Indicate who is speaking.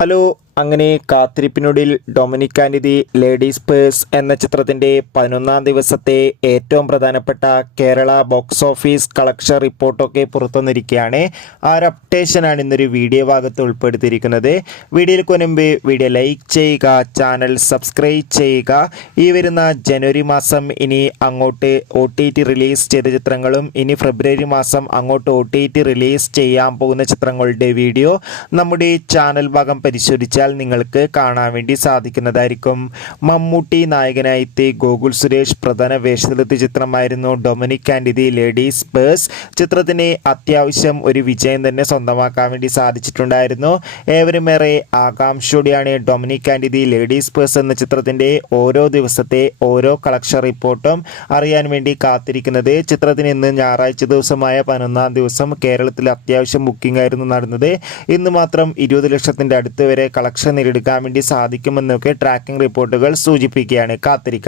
Speaker 1: Hello അങ്ങനെ കാത്തിരിപ്പിനൊടിൽ Dominic and the ladies purse എന്ന ചിത്രത്തിന്റെ പതിനൊന്നാം ദിവസത്തെ ഏറ്റവും പ്രധാനപ്പെട്ട കേരള ബോക്സ് ഓഫീസ് കളക്ഷൻ റിപ്പോർട്ടൊക്കെ പുറത്തുവന്നിരിക്കുകയാണ്. ആ ഒരു അപ്ഡേഷനാണ് ഇന്നൊരു വീഡിയോ ഭാഗത്ത് ഉൾപ്പെടുത്തിയിരിക്കുന്നത്. വീഡിയോയിൽ കൊനുമ്പ് വീഡിയോ ലൈക്ക് ചെയ്യുക ചാനൽ സബ്സ്ക്രൈബ് ചെയ്യുക. ഈ വരുന്ന ജനുവരി മാസം ഇനി അങ്ങോട്ട് ഒ റിലീസ് ചെയ്ത ചിത്രങ്ങളും ഇനി ഫെബ്രുവരി മാസം അങ്ങോട്ട് ഒ റിലീസ് ചെയ്യാൻ പോകുന്ന ചിത്രങ്ങളുടെ വീഡിയോ നമ്മുടെ ചാനൽ ഭാഗം പരിശോധിച്ചാൽ നിങ്ങൾക്ക് കാണാൻ വേണ്ടി സാധിക്കുന്നതായിരിക്കും. മമ്മൂട്ടി നായകനായി ഗോകുൽ സുരേഷ് പ്രധാന വേഷത്തിലെത്തിയ ചിത്രമായിരുന്നു Dominic and the ladies' purse ചിത്രത്തിന് അത്യാവശ്യം ഒരു വിജയം തന്നെ സ്വന്തമാക്കാൻ വേണ്ടി സാധിച്ചിട്ടുണ്ടായിരുന്നു. ഏവരുമേറെ ആകാംക്ഷയോടെയാണ് Dominic and the ladies purse എന്ന ചിത്രത്തിന്റെ ഓരോ ദിവസത്തെ ഓരോ കളക്ഷൻ റിപ്പോർട്ടും അറിയാൻ വേണ്ടി കാത്തിരിക്കുന്നത്. ചിത്രത്തിന് ഇന്ന് ഞായറാഴ്ച ദിവസമായ പതിനൊന്നാം ദിവസം കേരളത്തിൽ അത്യാവശ്യം ബുക്കിംഗ് ആയിരുന്നു നടന്നത്. ഇന്ന് മാത്രം ഇരുപത് ലക്ഷത്തിന്റെ അടുത്ത് വരെ കളക്ഷൻ നേടിയെടുക്കാൻ വേണ്ടി സാധിക്കുമെന്നൊക്കെ ട്രാക്കിംഗ് റിപ്പോർട്ടുകൾ സൂചിപ്പിക്കുകയാണ് കാത്തിരിക്കാം